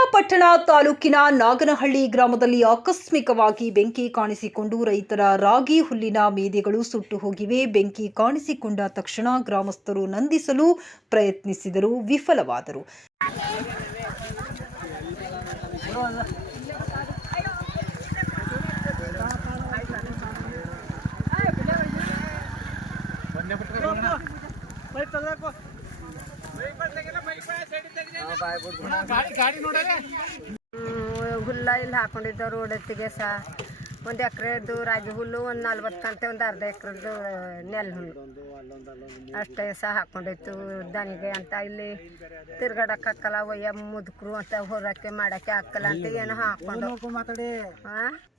ಪಿರಿಯಾಪಟ್ಟಣ ತಾಲೂಕಿನ ನಾಗನಹಳ್ಳಿ ಗ್ರಾಮದಲ್ಲಿ ಆಕಸ್ಮಿಕವಾಗಿ ಬೆಂಕಿ ಕಾಣಿಸಿಕೊಂಡು ರೈತರ ರಾಗಿ ಹುಲ್ಲಿನ ಮೇದೆಗಳು ಸುಟ್ಟು ಹೋಗಿವೆ. ಬೆಂಕಿ ಕಾಣಿಸಿಕೊಂಡ ತಕ್ಷಣ ಗ್ರಾಮಸ್ಥರು ನಂದಿಸಲು ಪ್ರಯತ್ನಿಸಿದರು, ವಿಫಲವಾದರು. ಹುಲ್ಲ ಇಲ್ಲಿ ಹಾಕೊಂಡಿದ್ದ ರೋಡ್ ಎತ್ತಿಗೆ ಸಹ ಒಂದು ಎಕರೆದು ರಾಗಿ ಹುಲ್ಲು ಒಂದು ನಲ್ವತ್ತು ಕಂತೆ ಒಂದು ಅರ್ಧ ಎಕರೆದು ನೆಲ್ ಹುಲ್ಲು. ಅಷ್ಟೇ ಸಹ ಹಾಕೊಂಡಿತ್ತು ದನಿಗೆ ಅಂತ. ಇಲ್ಲಿ ತಿರ್ಗಾಡಕ್ಕೆ ಹಾಕಲ್ಲ ಒಯ್ಯ ಮುದುಕರು ಅಂತ ಹೊರಕ್ಕೆ ಮಾಡಕ್ಕೆ ಹಾಕಲ್ಲ ಅಂತ ಏನೋ ಹಾಕೊಂಡು.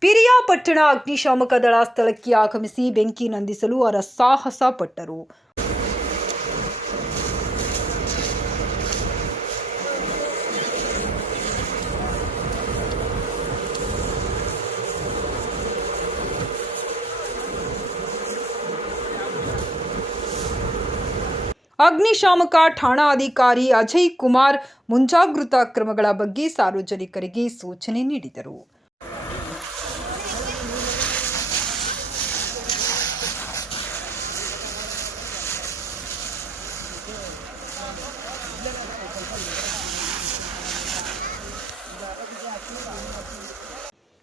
ಪಿರಿಯಾಪಟ್ಟಣ ಅಗ್ನಿಶಾಮಕ ದಳ ಸ್ಥಳಕ್ಕೆ ಆಗಮಿಸಿ ಬೆಂಕಿ ನಂದಿಸಲು ಅವರ ಸಾಹಸ ಪಟ್ಟರು ಅಗ್ನಿಶಾಮಕ ಠಾಣಾಧಿಕಾರಿ ಅಜಯ್ ಕುಮಾರ್ ಮುಂಜಾಗೃತಾ ಕ್ರಮಗಳ ಬಗ್ಗೆ ಸಾರ್ವಜನಿಕರಿಗೆ ಸೂಚನೆ ನೀಡಿದರು.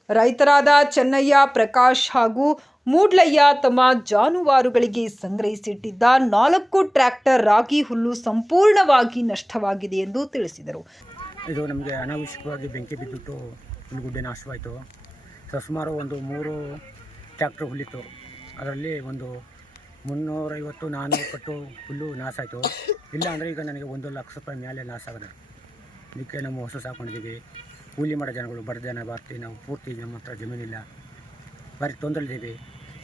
ರೈತರಾದ ಚೆನ್ನಯ್ಯ ಪ್ರಕಾಶ್ ಹಾಗೂ ಮೂಡ್ಲಯ್ಯ ತಮ್ಮ ಜಾನುವಾರುಗಳಿಗೆ ಸಂಗ್ರಹಿಸಿಟ್ಟಿದ್ದ ನಾಲ್ಕು ಟ್ರ್ಯಾಕ್ಟರ್ ರಾಗಿ ಹುಲ್ಲು ಸಂಪೂರ್ಣವಾಗಿ ನಷ್ಟವಾಗಿದೆ ಎಂದು ತಿಳಿಸಿದರು. ಇದು ನಮಗೆ ಅನಾವಶ್ಯಕವಾಗಿ ಬೆಂಕಿ ಬಿದ್ದುಬಿಟ್ಟು ಹುಲ್ಲುಗುಡ್ಡೆ ನಾಶವಾಯಿತು. ಸುಮಾರು ಒಂದು ಮೂರು ಟ್ಯಾಕ್ಟ್ರ್ ಹುಲ್ಲಿತ್ತು. ಅದರಲ್ಲಿ ಒಂದು ಮುನ್ನೂರೈವತ್ತು ನಾನ್ನೂರು ಪಟ್ಟು ಹುಲ್ಲು ನಾಶ ಆಯಿತು ಇಲ್ಲ ಅಂದರೆ ಈಗ ನನಗೆ ಒಂದು ಲಕ್ಷ ರೂಪಾಯಿ ಮೇಲೆ ನಾಶ ಆಗಿದೆ ಇದಕ್ಕೆ ನಮ್ಮ ಹೊಸ ಸಾಕೊಂಡಿದ್ದೀವಿ. ಕೂಲಿ ಮಾಡೋ ಜನಗಳು, ಬಡ ಜನ ಬರ್ತೀವಿ ನಾವು ಪೂರ್ತಿ ನಮ್ಮ ಹತ್ರ ಜಮೀನಿಲ್ಲ. ಭಾರಿ ತೊಂದರೆಲಿದ್ದೀವಿ.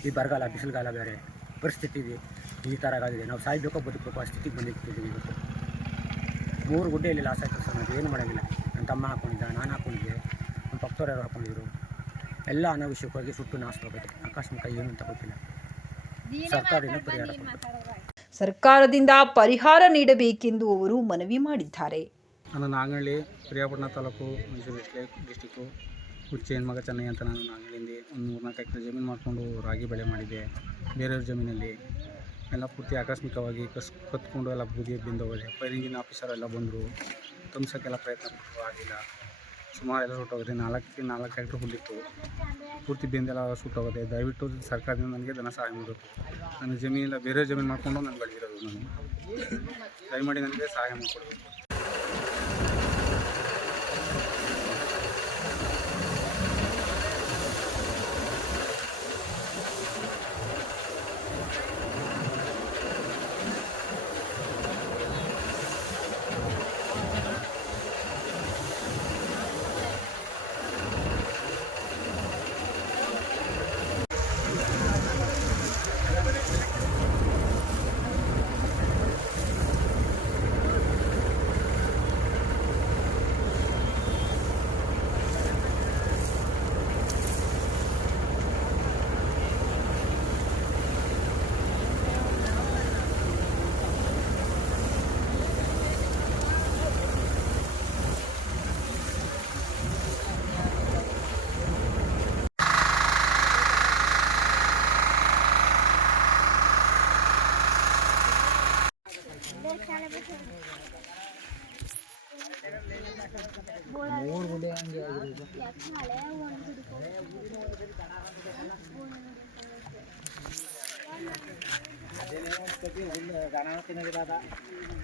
ಈ ಬರಗಾಲ ಬಿಸಿಲುಗಾಲ ಬೇರೆ ಪರಿಸ್ಥಿತಿ ಇದೆ. ಈ ಥರ ಆಗಿದೆ ನಾವು ಸಾಯ್ಬೇಕೋ ಬದುಕಬೇಕು ಆ ಸ್ಥಿತಿಗೆ ಬಂದಿರ್ತಿದ್ದೀವಿ ಇವತ್ತು. ಮೂರು ಗುಡ್ಡೆಯಲ್ಲಿ ಲಾಸ್ ಆಯಿತು ಸರ್ ನಾವು ಏನು ಮಾಡೋಂಗಿಲ್ಲ ನನ್ನ ತಮ್ಮ ಹಾಕ್ಕೊಂಡಿದ್ದ ನಾನು ಹಾಕ್ಕೊಂಡಿದ್ದೆ ನಮ್ಮ ಪಕ್ಕದವ್ರು ಹಾಕ್ಕೊಂಡಿದ್ರು ಎಲ್ಲ ಅನಾವಶ್ಯಕವಾಗಿ ಸುಟ್ಟು ನಾಶವಾಗುತ್ತೆ ಆಕಸ್ಮಿಕ ಏನು ಅಂತ ಗೊತ್ತಿಲ್ಲ. ಸರ್ಕಾರದಿಂದ ಪರಿಹಾರ ಸರ್ಕಾರದಿಂದ ಪರಿಹಾರ ನೀಡಬೇಕೆಂದು ಅವರು ಮನವಿ ಮಾಡಿದ್ದಾರೆ. ನನ್ನ ನಾಗಳ್ಳಿ ಪ್ರಿಯಾಪಟ್ಟಣ ತಾಲೂಕು ಮೈಸೂರು ಡಿಸ್ಟಿಕ್ಕು ಹುಚ್ಚೇನ್ ಮಗ ಚೆನ್ನೈ ಅಂತ ನಾನು ನಾಗಲಿಂದಿ ಒಂದು ಮೂರ್ನಾಲ್ಕು ಎಕರೆ ಜಮೀನು ಮಾಡಿಕೊಂಡು ರಾಗಿ ಬೆಳೆ ಮಾಡಿದ್ದೆ. ಬೇರೆಯವ್ರ ಜಮೀನಲ್ಲಿ ಎಲ್ಲ ಪೂರ್ತಿ ಆಕಸ್ಮಿಕವಾಗಿ ಕಸ್, ಕತ್ಕೊಂಡು ಎಲ್ಲ ಬೂದಿ ಬಿಂದೋಗಿದೆ ಪೈರಿಂಗಿನ ಆಫೀಸರ್ ಎಲ್ಲ ಬಂದರು. ತುಂಬಿಸೋಕ್ಕೆಲ್ಲ ಪ್ರಯತ್ನ ಪಟ್ಟರು ಆಗಿಲ್ಲ. ಸುಮಾರು ಎಲ್ಲ ಸುಟ್ಟೋಗಿದೆ. ನಾಲ್ಕು ನಾಲ್ಕು ಎಕರೆ ಹುಲ್ಲಿತ್ತು. ಪೂರ್ತಿ ಬೆಂದೆಲ್ಲ ಸುಟ್ಟೋಗಿದೆ. ದಯವಿಟ್ಟು ಸರ್ಕಾರದಿಂದ ನನಗೆ ಧನ ಸಹಾಯ ಮಾಡಬೇಕು ನನ್ನ ಜಮೀನೆಲ್ಲ ಬೇರೆ ಜಮೀನು ಮಾಡಿಕೊಂಡು ನಾನು ಬೆಳೆದಿರೋದು ನಾನು. ದಯಮಾಡಿ ನನಗೆ ಸಹಾಯ ಮಾಡಿಕೊಡ್ಬೇಕು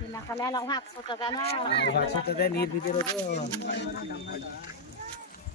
ಇಲ್ಲ ಕಲೆ ಎಲ್ಲ ಹಾಕ್ಸ್ಕೊತದ ನೀರು ಬಿದ್ದಿರೋದು.